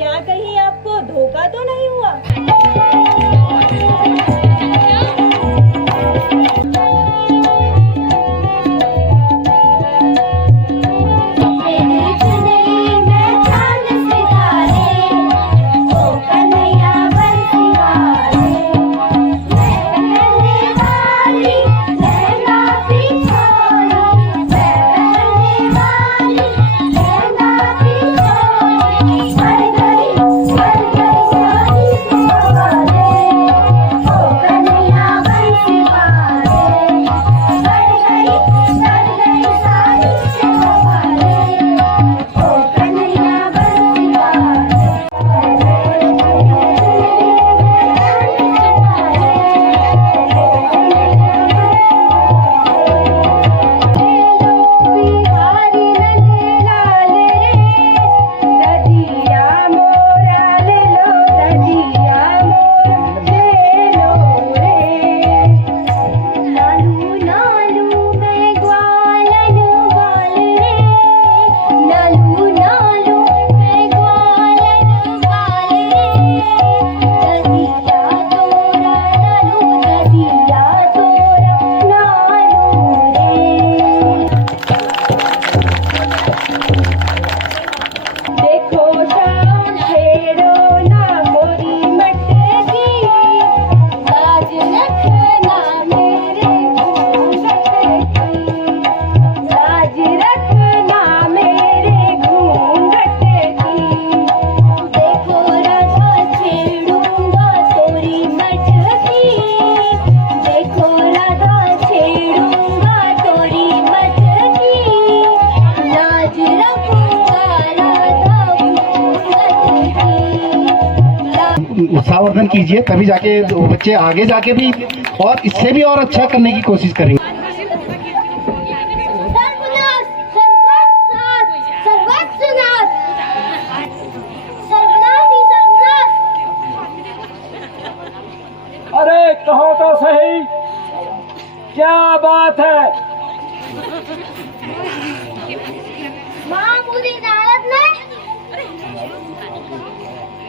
क्या कहीं आपको धोखा तो नहीं हुआ? उत्साहवर्धन कीजिए, तभी जाके बच्चे आगे जाके भी और इससे भी और अच्छा करने की कोशिश करेंगे। अरे कहो तो सही, क्या बात है? महामुनि नारद ने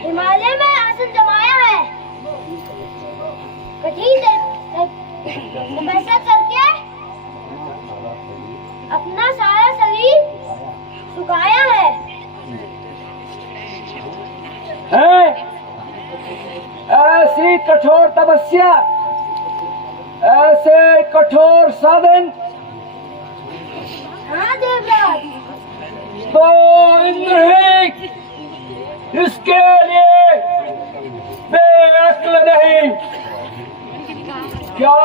हिमालय में आसन जमाया है। कठिन तपस्या करके अपना सारा शरीर सुखाया है। ऐसी कठोर तपस्या, ऐसे कठोर साधन, हाँ देवराज। तो इंद्र ही इसके लिए बेअक्ल नहीं। क्या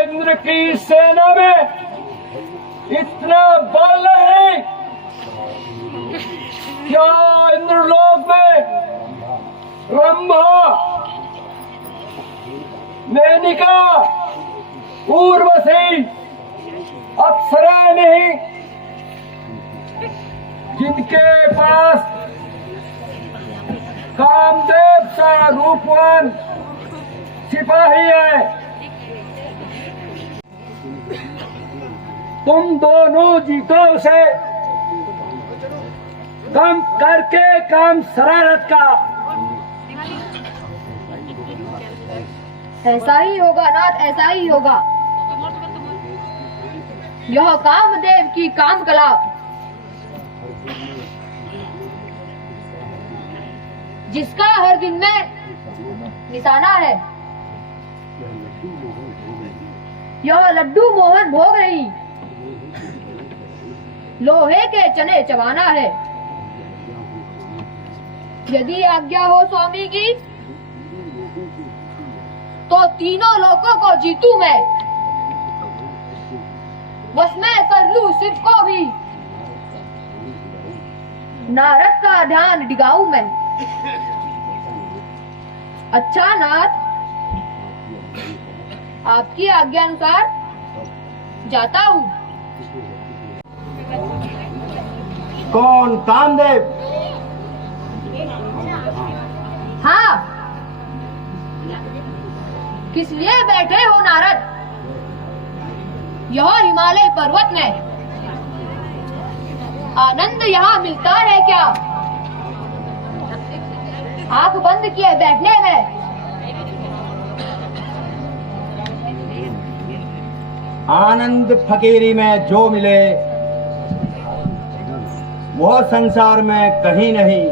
इंद्र की सेना में इतना बल नहीं? क्या इंद्रलोक में रंभा, मेनिका, उर्वशी, अप्सरा नहीं, जिनके पास कामदेव सा रूपवान सिपाही है? तुम दोनों जीतो उसे, कम करके काम शरारत का। ऐसा ही होगा नाथ, ऐसा ही होगा। यह कामदेव की काम कला जिसका हर दिन में निशाना है, यह लड्डू मोहन भोग नहीं, लोहे के चने चबाना है। यदि आज्ञा हो स्वामी की तो तीनों लोगों को जीतू मैं, बस मैं कर लूं शिव को भी, नारद का ध्यान डिगाऊं मैं। अच्छा नाथ, आपकी आज्ञा अनुसार जाता हूँ। कौन? कामदेव? हाँ, किस लिए बैठे हो नारद यह हिमालय पर्वत में? आनंद यहाँ मिलता है क्या? आंख बंद किए बैठने में। आनंद फकीरी में जो मिले वो संसार में कहीं नहीं।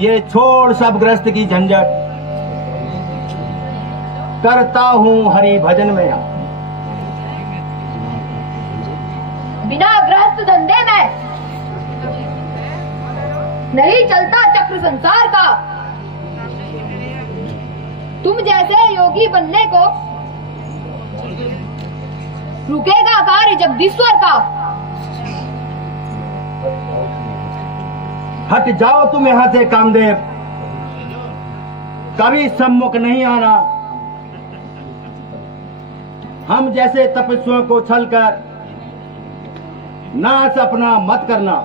ये छोड़ सब ग्रस्त की झंझट, करता हूँ हरि भजन में। बिना गृहस्थ धंधे में नहीं चलता चक्र संसार का। तुम जैसे योगी बनने को रुकेगा कार्य जगदीश्वर का। हट जाओ तुम यहां से कामदेव, कभी सम्मुख नहीं आना। हम जैसे तपस्वियों को छलकर नाश अपना मत करना।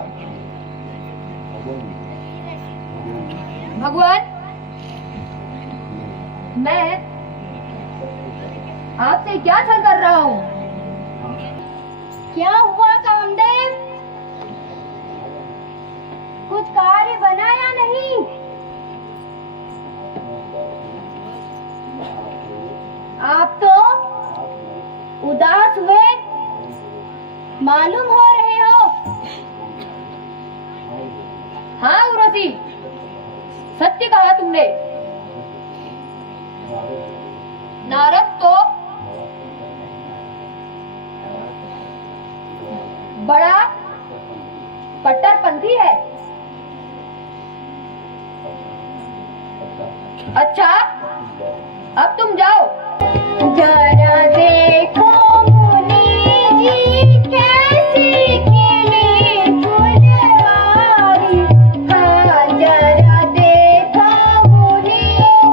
भगवान, मैं आपसे क्या छल कर रहा हूँ? क्या हुआ कामदेव? कुछ कार्य बना या नहीं? आप तो उदास हुए मालूम हो रहे हो। हाँ उर्वशी, सत्य कहा तुमने। नारद तो बड़ा कट्टरपंथी है। अच्छा, अब तुम जाओ। जरा देखो मुनि जी कैसी खिली फुलवारी। हाँ जरा देखो मुनि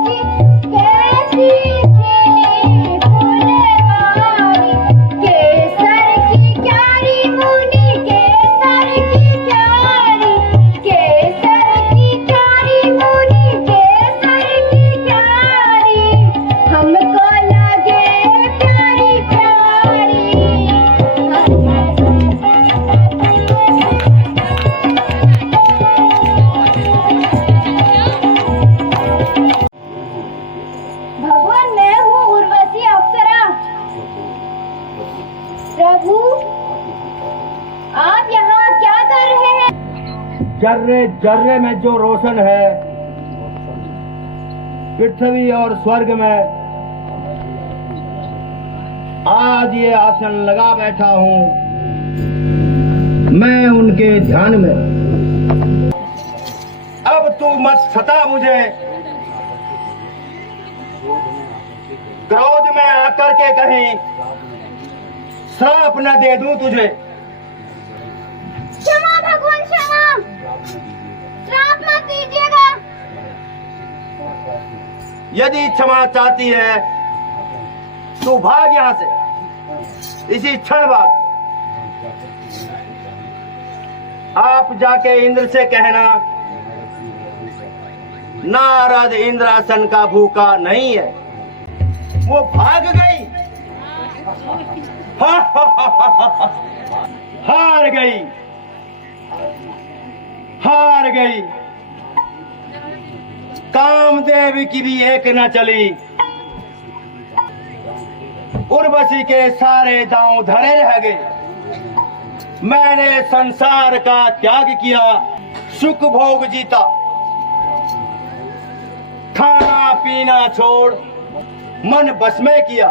जी कैसी खिली फुलवारी। केसर की क्यारी मुनि केसर की क्यारी। केसर की क्यारी मुनि केसर की क्यारी। हमको लगे प्यारी प्यारी। भगवान, मैं हूँ उर्वशी अप्सरा। प्रभु, आप यहाँ क्या कर रहे हैं? जर्रे जर्रे में जो रोशन है पृथ्वी और स्वर्ग में, आज ये आसन लगा बैठा हूँ मैं उनके ध्यान में। अब तू मत सता मुझे, क्रोध में आकर के कहीं श्राप न दे दूं तुझे। क्षमा भगवान क्षमा, श्राप मत दीजिएगा। यदि क्षमा चाहती है तो भाग यहां से, इसी क्षण भाग। आप जाके इंद्र से कहना नारद इंद्रासन का भूखा नहीं है। वो भाग गई, हार गई, हार गई। कामदेव की भी एक न चली। उर्वशी के सारे दांव धरे रह गए। मैंने संसार का त्याग किया, सुख भोग जीता, खाना पीना छोड़ मन बस में किया।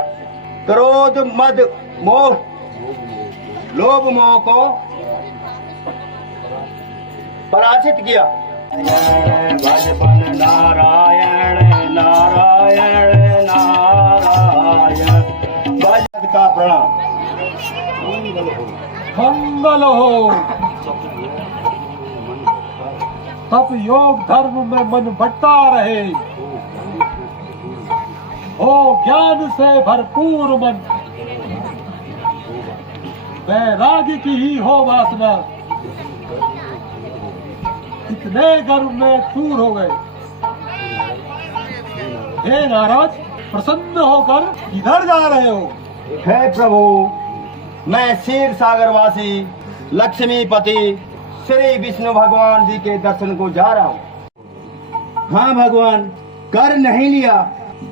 क्रोध मद मोह लोभ मोह को पराजित किया। भजपन नारायण नारायण नारायण। भजन का प्रणाम। मंगल हो। तब योग धर्म में मन बढ़ता रहे, हो ज्ञान से भरपूर मन, वैराग्य की ही हो वासना। इतने गर्भ में चूर हो गए। हे नारद, प्रसन्न होकर किधर जा रहे हो? हे प्रभु, मैं क्षीर सागर वासी लक्ष्मीपति श्री विष्णु भगवान जी के दर्शन को जा रहा हूँ। हाँ भगवान, कर नहीं लिया,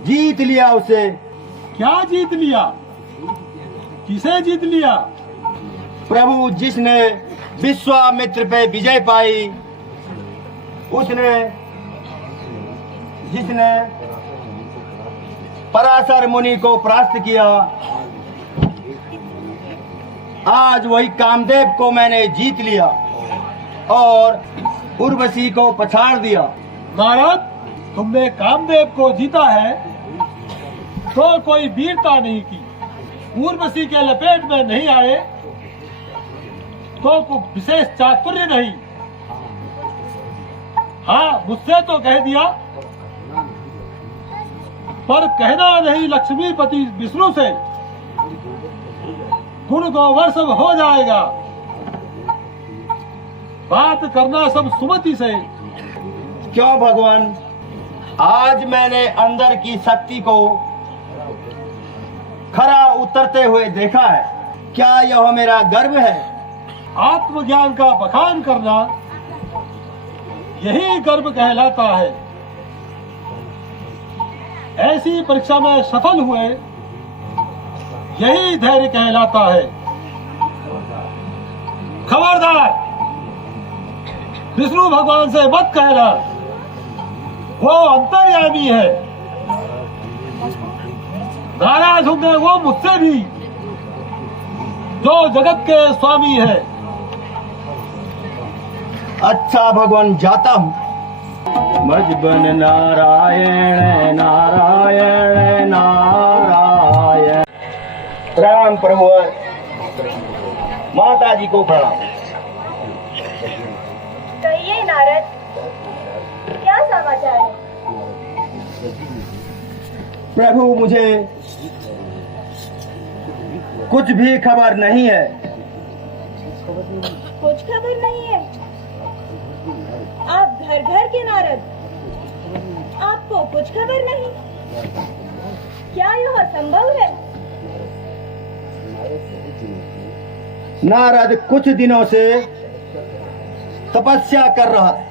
जीत लिया उसे। क्या जीत लिया? किसे जीत लिया? प्रभु जिसने विश्वामित्र पे विजय पाई, उसने जिसने पराशर मुनि को परास्त किया, आज वही कामदेव को मैंने जीत लिया और उर्वशी को पछाड़ दिया। नारद, तुमने कामदेव को जीता है तो कोई वीरता नहीं की, उर्वशी के लपेट में नहीं आए तो कोई विशेष चातुर्य नहीं। हाँ, मुझसे तो कह दिया, पर कहना नहीं लक्ष्मीपति विष्णु से। गुण गोबर सब हो जाएगा, बात करना सब सुमति से। क्यों भगवान, आज मैंने अंदर की शक्ति को खरा उतरते हुए देखा है। क्या यह मेरा गर्व है? आत्मज्ञान का बखान करना यही गर्व कहलाता है। ऐसी परीक्षा में सफल हुए यही धैर्य कहलाता है। खबरदार, विष्णु भगवान से मत कहना, वो अंतर्यामी है। नाराज होंगे वो मुझसे भी, जो जगत के स्वामी है। अच्छा भगवान, जाता हूँ। मजबन नारायण नारायण नारायण। प्रणाम प्रभु। माता जी को प्रणाम। कहिए नारद, क्या समाचार है? प्रभु, मुझे कुछ भी खबर नहीं है। कुछ खबर नहीं है? आप घर घर के नारद, आपको कुछ खबर नहीं? क्या यह संभव है? नारद कुछ दिनों से तपस्या कर रहा है।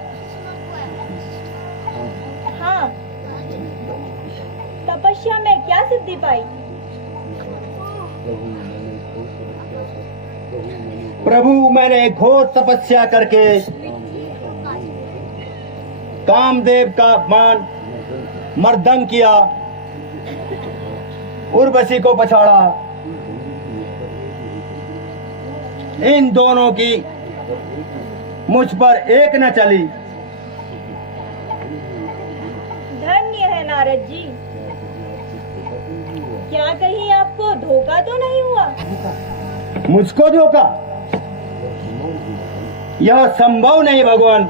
हाँ, तपस्या में क्या सिद्धि पाई? प्रभु, मैंने घोर तपस्या करके कामदेव का मान मर्दंग किया, उर्वशी को पछाड़ा। इन दोनों की मुझ पर एक न चली। धन्य है नारद जी। क्या कहीं आपको धोखा तो नहीं हुआ? मुझको धोखा? यह संभव नहीं भगवान।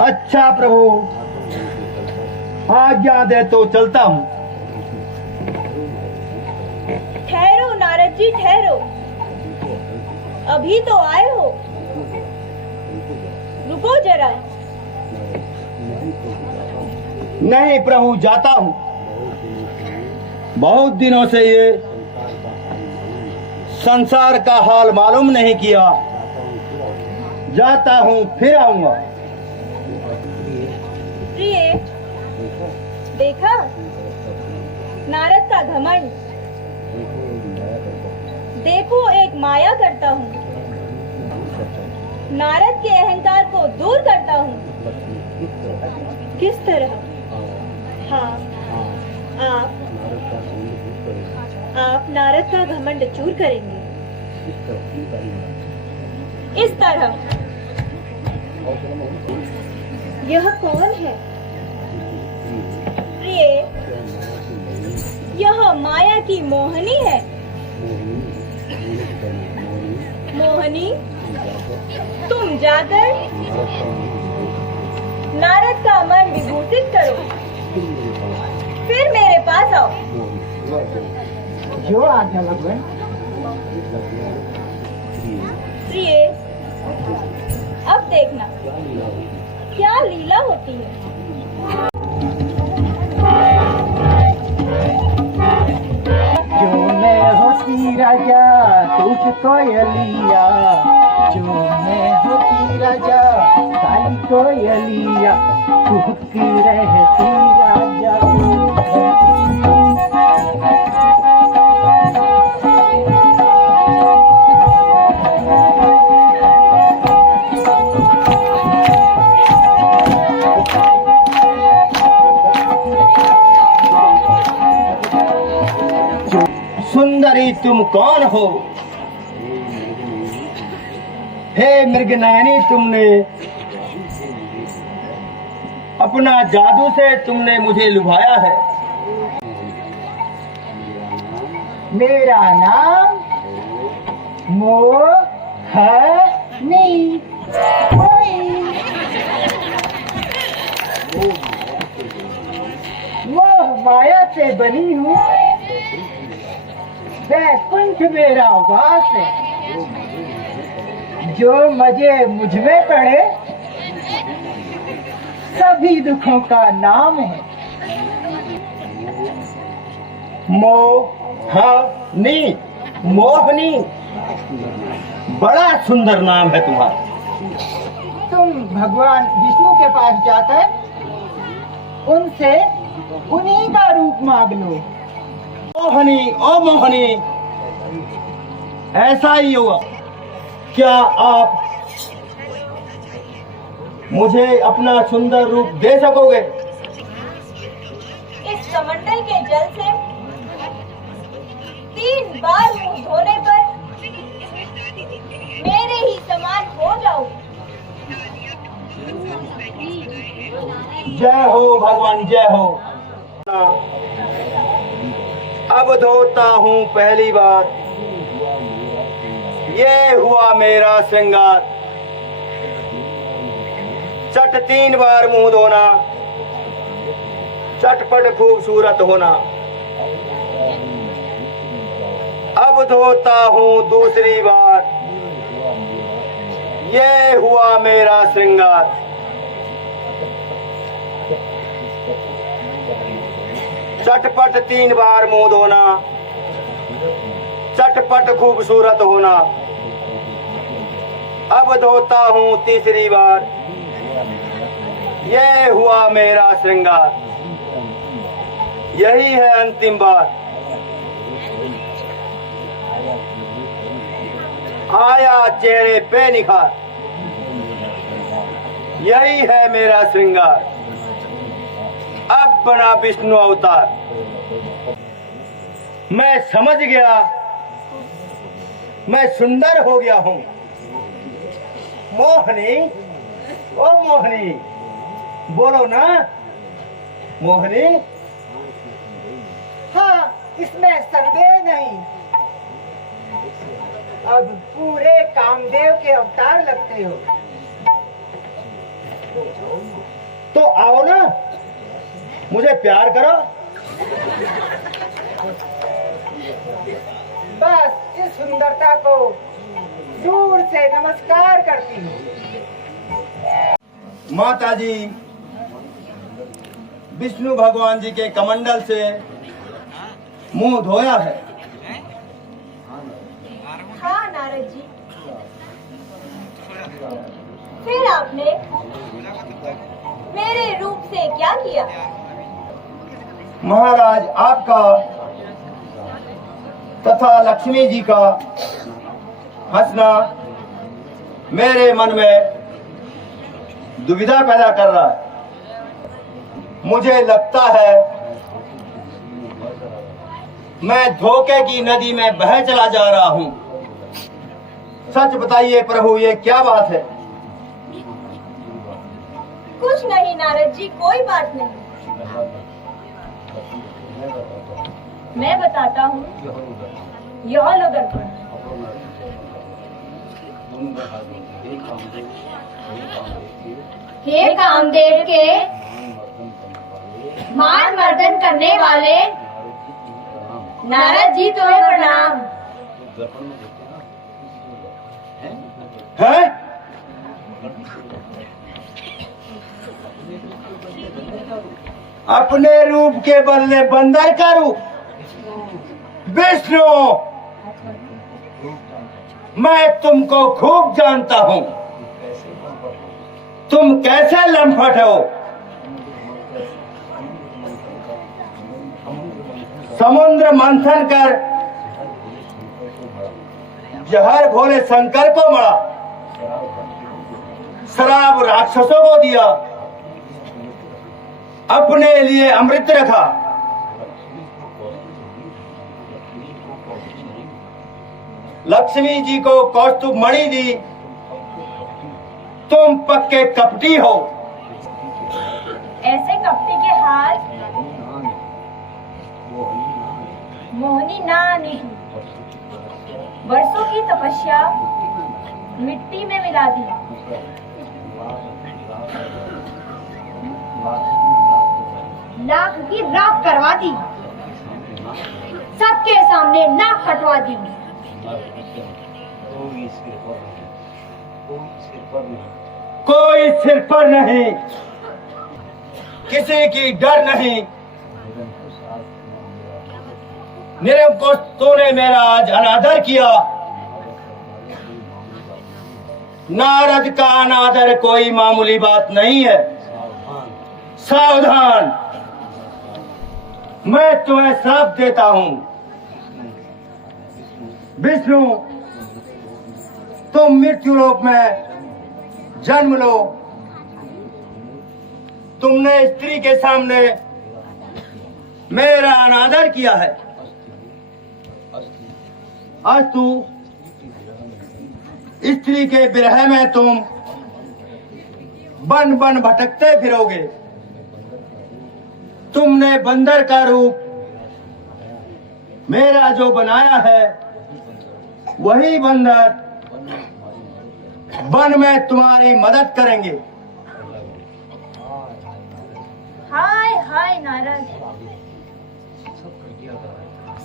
अच्छा प्रभु, आज्ञा दे तो चलता हूँ। ठहरो नारद जी, ठहरो। अभी तो आए हो, रुको जरा। नहीं प्रभु, जाता हूँ। बहुत दिनों से ये संसार का हाल मालूम नहीं किया। जाता हूँ, फिर आऊंगा। प्रिय, देखा नारद का घमंड। देखो, एक माया करता हूँ, नारद के अहंकार को दूर करता हूँ। किस तरह? हाँ, आप नारद का घमंड चूर करेंगे। इस तरह। यह कौन है? प्रिय, यह माया की मोहनी है। मोहनी, तुम जाकर नारद का मन विभूषित करो, फिर मेरे पास आओ। जो आज्ञा भगवान। प्रिय, अब देखना क्या लीला होती है। जो मैं होती राजा तुझको लिया, जो मैं होती राजा काली कोयलिया कुहक रहती राजा। सुंदरी तुम कौन हो? हे मृगनयनी, तुमने अपना जादू से तुमने मुझे लुभाया है। मेरा नाम मोहनी। मोह माया से बनी हूँ, वैकुंठ मेरा वास है। जो मजे मुझ में पड़े सभी दुखों का नाम है। मोहनी, मोहनी, बड़ा सुंदर नाम है तुम्हारा। तुम भगवान विष्णु के पास जाकर उनसे उन्हीं का रूप मांग लो। मोहनी, ओ मोहनी, ऐसा ही हुआ। क्या आप मुझे अपना सुंदर रूप दे सकोगे? इस कमंडल के जल से 3 बार मुंह धोने पर मेरे ही समान हो जाओ। जय हो भगवान, जय हो। अब धोता हूँ पहली बार, ये हुआ मेरा श्रृंगार। चट 3 बार मुंह धोना, चटपट खूबसूरत होना। अब धोता हूँ दूसरी बार, ये हुआ मेरा श्रृंगार। चटपट 3 बार मुंह धोना, चटपट खूबसूरत होना। अब धोता हूँ तीसरी बार, ये हुआ मेरा श्रृंगार। यही है अंतिम बार, आया चेहरे पे निखार। यही है मेरा श्रृंगार, अब बना विष्णु अवतार। मैं समझ गया, मैं सुंदर हो गया हूँ। मोहनी, ओ मोहनी, बोलो ना मोहनी। हाँ, इसमें संदेह नहीं। अब पूरे कामदेव के अवतार लगते हो। तो आओ ना, मुझे प्यार करो। बस इस सुंदरता को दूर से नमस्कार करती हूँ। माता जी, विष्णु भगवान जी के कमंडल से मुंह धोया है। हाँ नारद जी, फिर आपने मेरे रूप से क्या किया? महाराज, आपका तथा लक्ष्मी जी का हंसना मेरे मन में दुविधा पैदा कर रहा है। मुझे लगता है मैं धोखे की नदी में बह चला जा रहा हूँ। सच बताइए प्रभु, ये क्या बात है? कुछ नहीं नारद जी, कोई बात नहीं। मैं बताता हूँ, यह लो दर्पण। हे कामदेव के मान मर्दन करने वाले नारद जी, तुम्हें प्रणाम। है? अपने रूप के बदले बंदर का रूप? विष्णु, मैं तुमको खूब जानता हूं। तुम कैसे लम्पट हो। समुद्र मंथन कर जहर घोले शंकर को मरा, शराब राक्षसों को दिया, अपने लिए अमृत रखा। लक्ष्मी जी को कौस्तुभ मणि दी। तुम पक्के कपटी हो। ऐसे कपटी के हाथ मोहनी ना नहीं। वर्षों की तपस्या मिट्टी में मिला दी। लाख की राख करवा दी, सबके सामने नाक कटवा दी। कोई सिर पर नहीं, किसी की डर नहीं। निरंकुश तूने मेरा आज अनादर किया। नारद का अनादर कोई मामूली बात नहीं है। सावधान, मैं तुम्हें श्राप देता हूं। विष्णु, तुम मृत्युलोक में जन्म लो। तुमने स्त्री के सामने मेरा अनादर किया है। अस्तु, स्त्री के विरह में तुम बन बन भटकते फिरोगे। तुमने बंदर का रूप मेरा जो बनाया है, वही बंदर वन में तुम्हारी मदद करेंगे। हाय हाय नारद,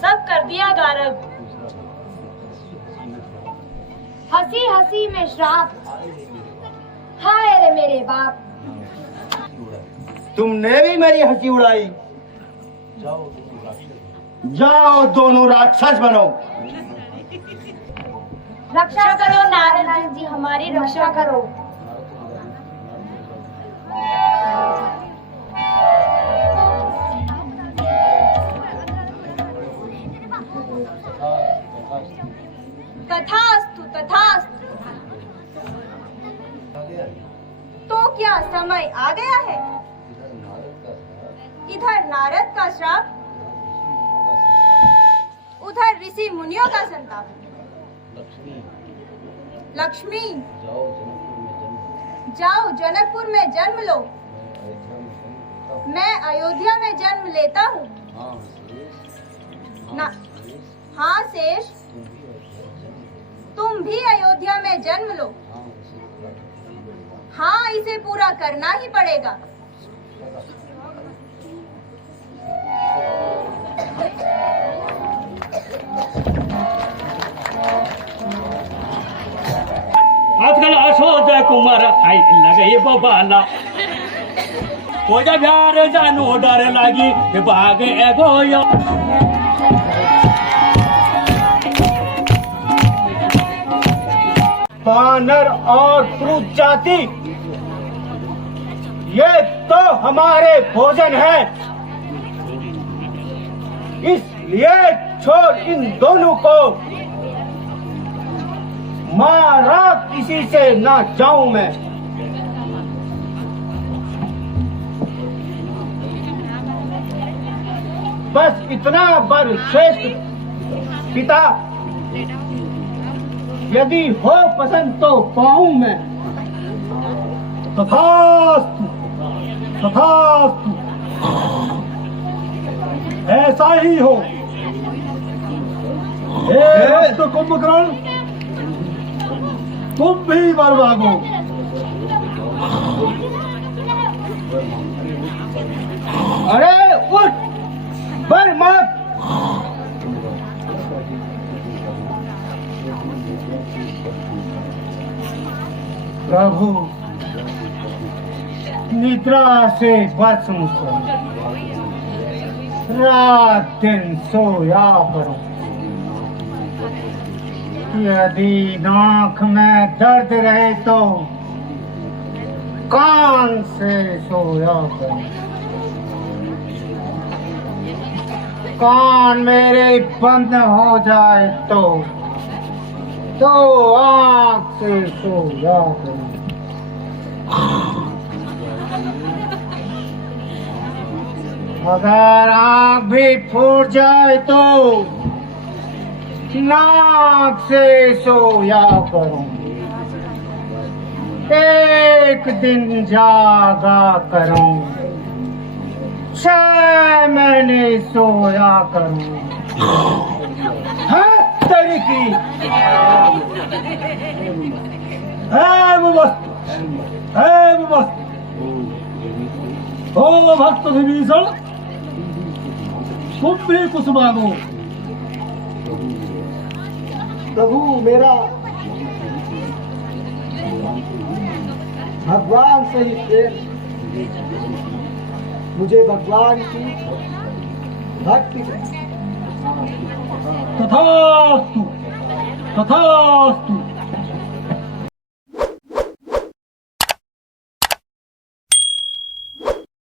सब कर दिया गारद। हंसी हंसी में श्राप, हाय रे मेरे बाप। तुमने भी मेरी हंसी उड़ाई। जाओ दोनों राक्षस बनो। रक्षा करो नारद जी, हमारी रक्षा करो। तथास्तु तथास्तु। तो क्या समय आ गया है? इधर नारद का श्राप, उधर ऋषि मुनियों का संताप। लक्ष्मी, जाओ जनकपुर में जन्म लो। मैं अयोध्या में जन्म लेता हूँ। हाँ शेष, तुम भी अयोध्या में जन्म लो। हाँ, इसे पूरा करना ही पड़ेगा। आजकल अशोक कुमार आई लगे बबाला। कोजा प्यार जानू डर लगी भाग एगो यो। वानर और क्रूर जाति, ये तो हमारे भोजन है। इसलिए छोड़ इन दोनों को। मारा किसी से ना जाऊं मैं। बस इतना बर श्रेष्ठ पिता, यदि हो पसंद तो पाऊं मैं। तथास्तु तथास्तु, ऐसा ही हो। हे रक्त कुंभकर्ण, तुम भी वर मांगो। अरे उठ, वर मत। प्रभु, निद्रा से बचूं तो रात दिन सोया करूं। यदि नाक में दर्द रहे तो कान से सोया करो। कान मेरे बंद हो जाए तो आँख से सोया करो। अगर आँख भी फूट जाए तो नाक से सोया करो। एक दिन जागा करो, 6 महीने सोया करो। तेरी की ओ भक्त विभीषण, तुम भी कुछ मानो। प्रभु, मेरा भगवान से ही प्रेम, मुझे भगवान की भक्ति। तथास्तु तथास्तु।